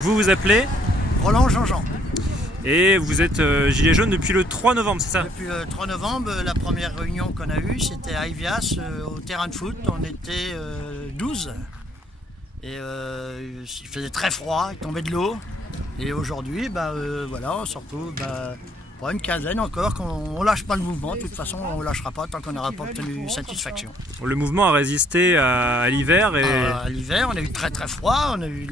Vous vous appelez Roland Jean-Jean. Et vous êtes gilet jaune depuis le 3 novembre, c'est ça? Depuis le 3 novembre, la première réunion qu'on a eue, c'était à Ivias, au terrain de foot. On était 12. Et il faisait très froid, il tombait de l'eau. Et aujourd'hui, voilà, on se retrouve pour une quinzaine encore. On lâche pas le mouvement. De toute façon, on ne lâchera pas tant qu'on n'aura pas obtenu satisfaction. Le mouvement a résisté à l'hiver et... À l'hiver, on a eu très très froid, on a eu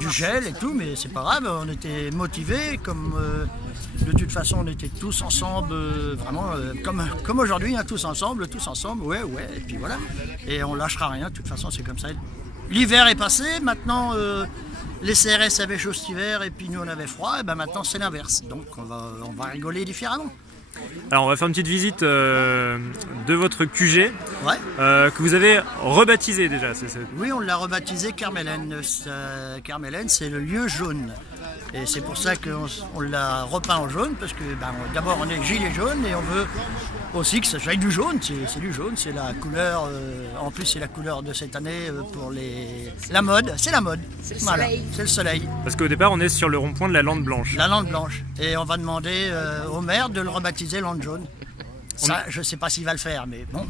du gel et tout, mais c'est pas grave, on était motivés, comme de toute façon on était tous ensemble, vraiment comme aujourd'hui, hein, tous ensemble, ouais, et puis voilà. Et on lâchera rien, de toute façon c'est comme ça. L'hiver est passé, maintenant les CRS avaient chaud cet hiver et puis nous on avait froid, et maintenant c'est l'inverse, donc on va rigoler différemment. Alors on va faire une petite visite de votre QG, ouais. Que vous avez rebaptisé déjà. Oui, on l'a rebaptisé Kermelen. Kermelen, c'est le lieu jaune. Et c'est pour ça qu'on l'a repeint en jaune, parce que d'abord on est gilet jaune et on veut aussi que ça soit du jaune. C'est du jaune, c'est la couleur, en plus c'est la couleur de cette année pour la mode. C'est la mode, voilà, c'est le soleil. Parce qu'au départ on est sur le rond-point de la Lande Blanche. La Lande Blanche. Et on va demander au maire de le rebaptiser Lande Jaune. Ça, je ne sais pas s'il va le faire, mais bon,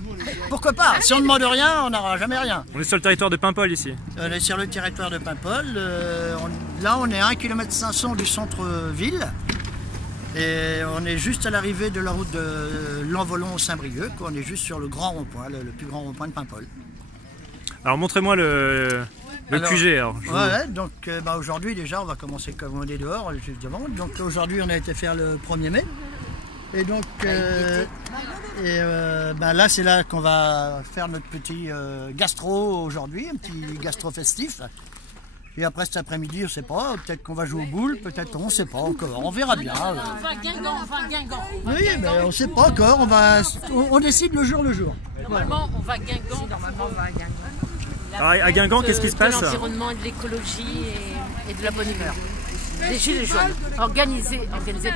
pourquoi pas? Si on ne demande rien, on n'aura jamais rien. On est sur le territoire de Paimpol ici. On est sur le territoire de Paimpol. Là, on est à 1,5 km du centre-ville. Et on est juste à l'arrivée de la route de l'Envolon au Saint-Brieuc. On est juste sur le grand rond-point, le plus grand rond-point de Paimpol. Alors montrez-moi le QG. Alors, ouais, donc aujourd'hui déjà, on va commencer comme on est dehors, juste devant. Donc aujourd'hui, on a été faire le 1er mai. Et donc, là c'est là qu'on va faire notre petit gastro aujourd'hui, un petit gastro festif. Et après cet après-midi, on ne sait pas, peut-être qu'on va jouer aux boules, peut-être on ne sait pas encore, on verra bien. On va à Guingamp, Oui, mais on ne sait pas encore, on décide le jour. Normalement, on va à Guingamp. Alors, à Guingamp, qu'est-ce qui se passe? De l'environnement, de l'écologie et de la bonne humeur. Les gilets jaunes, organisés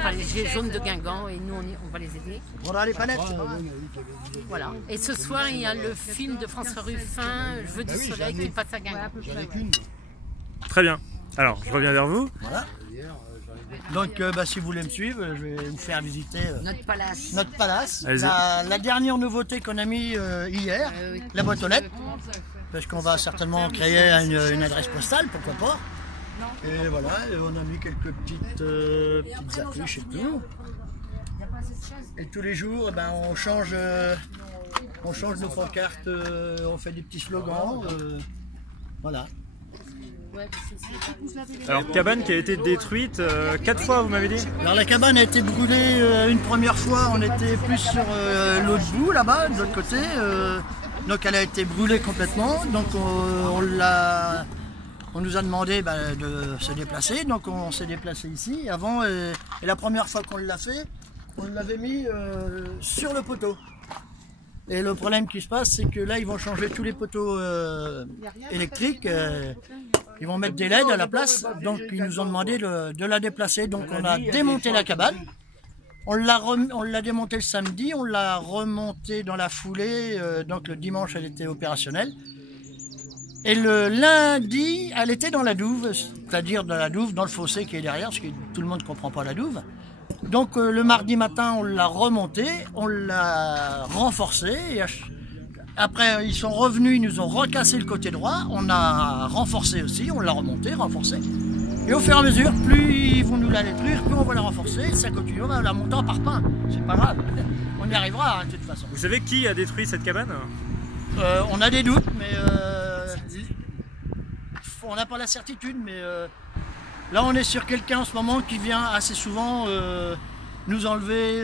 par les gilets jaunes de Guingamp, et nous on va les aider. Voilà les palettes. Voilà. Et ce soir il y a le film de François Ruffin, Je veux du soleil, qui passe à Guingamp. Très bien. Alors je reviens vers vous. Voilà. Donc si vous voulez me suivre, je vais vous faire visiter notre palace. La dernière nouveauté qu'on a mis hier, la boîte aux lettres. Parce qu'on va certainement créer une adresse postale, pourquoi pas. Et voilà, et on a mis quelques petites affiches et tout. Et tous les jours, on change nos pancartes, on fait des petits slogans. Voilà. Alors, cabane qui a été détruite 4 fois, vous m'avez dit? Alors la cabane a été brûlée une première fois, on était plus sur l'autre bout là-bas, de l'autre côté. Donc elle a été brûlée complètement, donc on nous a demandé de se déplacer, donc on s'est déplacé ici. Avant, et la première fois qu'on l'a fait, on l'avait mis sur le poteau. Et le problème qui se passe, c'est que là, ils vont changer tous les poteaux électriques. Ils vont mettre des LED à la place, donc ils nous ont demandé de la déplacer. Donc on a démonté la cabane. On l'a démonté le samedi, on l'a remonté dans la foulée. Donc le dimanche, elle était opérationnelle. Et le lundi, elle était dans la douve, c'est-à-dire dans la douve, dans le fossé qui est derrière, parce que tout le monde ne comprend pas la douve. Donc le mardi matin, on l'a remontée, on l'a renforcée. Et après, ils sont revenus, ils nous ont recassé le côté droit. On a renforcé aussi, on l'a remontée, renforcée. Et au fur et à mesure, plus ils vont nous la détruire, plus on va la renforcer. Ça continue, on va la monter en parpaing. C'est pas grave, on y arrivera hein, de toute façon. Vous savez qui a détruit cette cabane? On a des doutes, mais on n'a pas la certitude, mais là on est sur quelqu'un en ce moment qui vient assez souvent nous enlever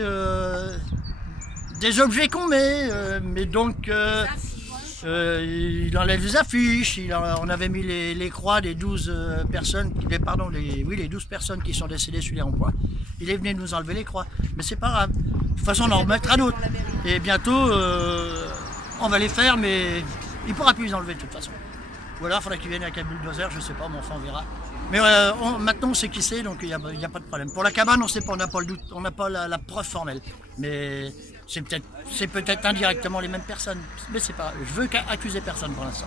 des objets qu'on met, mais donc il enlève les affiches, on avait mis les croix des 12 personnes, les 12 personnes qui sont décédées sur les ronds-points. Il est venu nous enlever les croix, mais c'est pas grave, de toute façon on en remettra d'autres, et bientôt on va les faire, mais il ne pourra plus les enlever de toute façon. Ou alors il faudra qu'il vienne avec un bulldozer, je ne sais pas, mais enfin on verra. Mais maintenant on sait qui c'est, donc il n'y a pas de problème. Pour la cabane, on ne sait pas, on n'a pas le doute, on n'a pas la preuve formelle. Mais c'est peut-être indirectement les mêmes personnes. Mais c'est pas, je veux accuser personne pour l'instant.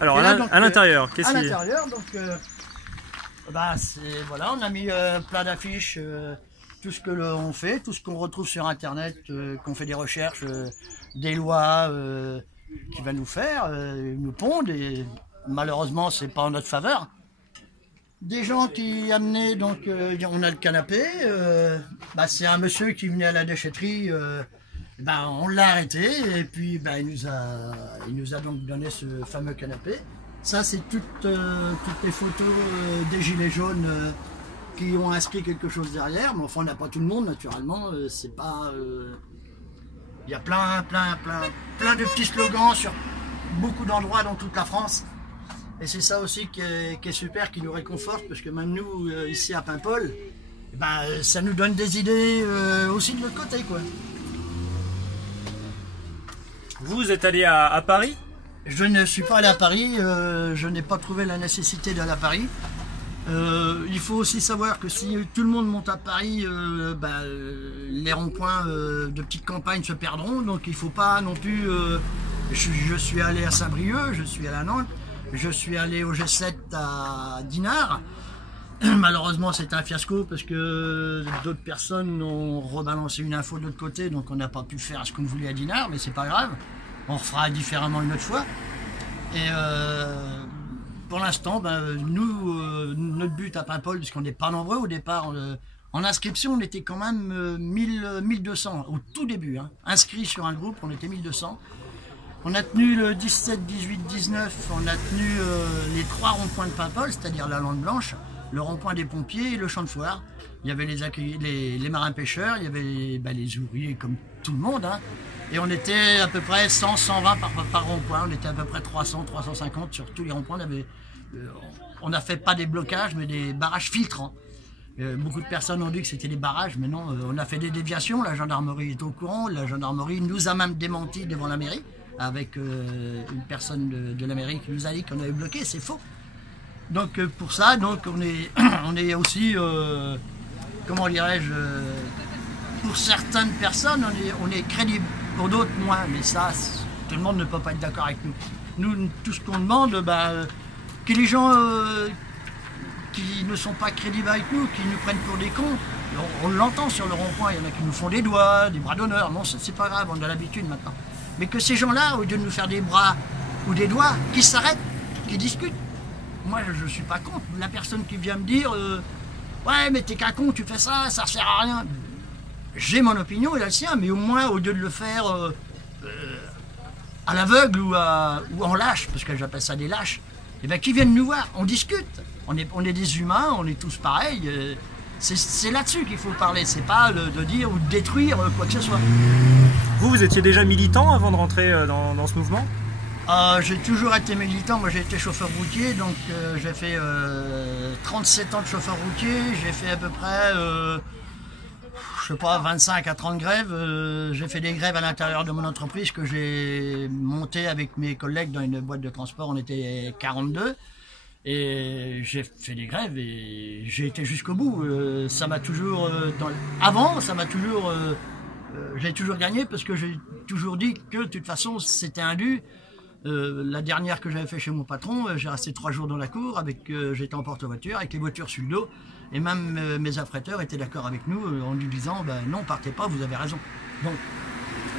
Alors à l'intérieur, qu'est-ce qu'il y a? À l'intérieur, donc Bah, voilà, on a mis plein d'affiches, tout ce que l'on fait, tout ce qu'on retrouve sur Internet, qu'on fait des recherches, des lois qui va nous faire, nous pondent, et malheureusement, c'est pas en notre faveur. Des gens qui amenaient, donc on a le canapé, bah, c'est un monsieur qui venait à la déchetterie, bah, on l'a arrêté, et puis bah, il nous a donc donné ce fameux canapé. Ça, c'est toutes les photos des gilets jaunes qui ont inscrit quelque chose derrière. Mais enfin, on n'a pas tout le monde, naturellement. C'est pas. Il y a plein de petits slogans sur beaucoup d'endroits dans toute la France. Et c'est ça aussi qui est super, qui nous réconforte, parce que même nous, ici à Paimpol, ben, ça nous donne des idées aussi de l'autre côté, quoi. Vous êtes allé à Paris? Je ne suis pas allé à Paris, je n'ai pas trouvé la nécessité d'aller à Paris. Il faut aussi savoir que si tout le monde monte à Paris, bah, les ronds-points de petites campagnes se perdront. Donc il ne faut pas non plus... je suis allé à Saint-Brieuc, je suis allé à Nantes, je suis allé au G7 à Dinard. Malheureusement, c'est un fiasco parce que d'autres personnes ont rebalancé une info de l'autre côté, donc on n'a pas pu faire ce qu'on voulait à Dinard, mais c'est pas grave. On refera différemment une autre fois. Et pour l'instant, ben, nous, notre but à Paimpol, puisqu'on n'est pas nombreux au départ, en inscription, on était quand même 1200 au tout début. Hein. Inscrits sur un groupe, on était 1200. On a tenu le 17, 18, 19, on a tenu les 3 ronds-points de Paimpol, c'est-à-dire la Lande Blanche, le rond-point des pompiers et le champ de foire. Il y avait les marins-pêcheurs, il y avait ben, les ouvriers comme tout le monde. Hein. Et on était à peu près 100, 120 par rond-point, on était à peu près 300, 350 sur tous les ronds-points. On n'a fait pas des blocages, mais des barrages filtrants. Beaucoup de personnes ont dit que c'était des barrages, mais non, on a fait des déviations, la gendarmerie est au courant, la gendarmerie nous a même démenti devant la mairie, avec une personne de la mairie qui nous a dit qu'on avait bloqué, c'est faux. Donc pour ça, donc on est aussi, comment dirais-je, pour certaines personnes, on est crédible. Pour d'autres, moins, mais ça, tout le monde ne peut pas être d'accord avec nous. Nous, tout ce qu'on demande, bah, que les gens qui ne sont pas crédibles avec nous, qui nous prennent pour des cons, on l'entend sur le rond-point, il y en a qui nous font des doigts, des bras d'honneur, non, c'est pas grave, on a l'habitude maintenant. Mais que ces gens-là, au lieu de nous faire des bras ou des doigts, qui s'arrêtent, qui discutent. Moi, je ne suis pas contre. La personne qui vient me dire ouais, mais t'es qu'un con, tu fais ça, ça sert à rien. J'ai mon opinion et la sienne, mais au moins, au lieu de le faire à l'aveugle ou en lâche, parce que j'appelle ça des lâches, et bien, qui viennent nous voir, on discute. On est des humains, on est tous pareils. C'est là-dessus qu'il faut parler, c'est pas de dire ou de détruire quoi que ce soit. Vous étiez déjà militant avant de rentrer dans ce mouvement? J'ai toujours été militant, moi j'ai été chauffeur routier, donc j'ai fait 37 ans de chauffeur routier, j'ai fait à peu près, je sais pas, 25 à 30 grèves, j'ai fait des grèves à l'intérieur de mon entreprise que j'ai monté avec mes collègues dans une boîte de transport, on était 42, et j'ai fait des grèves et j'ai été jusqu'au bout, ça m'a toujours, avant ça m'a toujours, j'ai toujours gagné parce que j'ai toujours dit que de toute façon c'était un dû. La dernière que j'avais fait chez mon patron, j'ai resté 3 jours dans la cour, j'étais en porte-voiture avec les voitures sur le dos, et même mes affréteurs étaient d'accord avec nous en nous disant ben, non, partez pas, vous avez raison. Donc,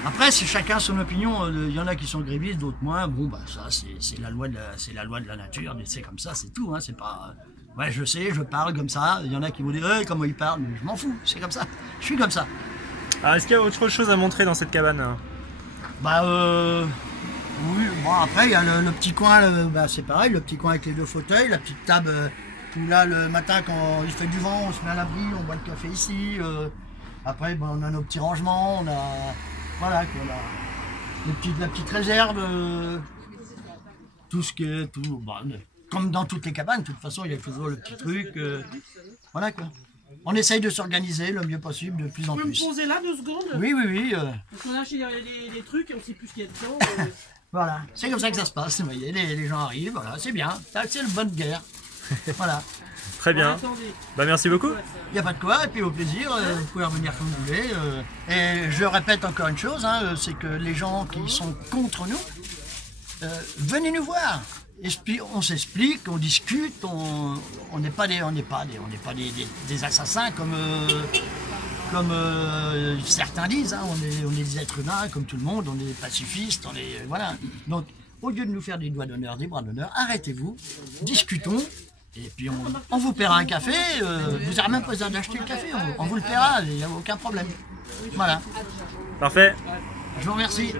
après, c'est chacun son opinion, il y en a qui sont grévistes, d'autres moins, bon bah ça c'est la loi de la nature, c'est comme ça, c'est tout, hein, c'est pas... Ouais, je sais, je parle comme ça, il y en a qui vont dire comment il parle, mais je m'en fous, c'est comme ça, je suis comme ça. Alors, est-ce qu'il y a autre chose à montrer dans cette cabane? Bah oui, bon après il y a le petit coin, bah, c'est pareil, le petit coin avec les 2 fauteuils, la petite table où là le matin quand il fait du vent, on se met à l'abri, on boit le café ici. Après bah, on a nos petits rangements, on a voilà quoi, la petite réserve, tout ce qui est tout, bah, comme dans toutes les cabanes, de toute façon il y a toujours le petit truc, voilà quoi. On essaye de s'organiser le mieux possible de plus en plus. Tu peux me poser là 2 secondes? Oui, oui, oui. Parce qu'on a acheté des trucs et on ne sait plus ce qu'il y a dedans. Voilà, c'est comme ça que ça se passe, vous voyez, les gens arrivent, voilà, c'est bien, c'est le bonne guerre. Voilà. Très bien. Bah, merci beaucoup. Il n'y a pas de quoi, et puis au plaisir, vous pouvez revenir quand vous voulez. Et je répète encore une chose, hein, c'est que les gens qui sont contre nous, venez nous voir. on s'explique, on discute, on n'est pas des assassins comme certains disent, hein. On est des êtres humains comme tout le monde, on est pacifistes, voilà. Donc au lieu de nous faire des doigts d'honneur, des bras d'honneur, arrêtez-vous, discutons, et puis on vous paiera un café, vous n'aurez même pas besoin d'acheter le café, on vous le paiera, il n'y a aucun problème. Voilà. Parfait. Je vous remercie.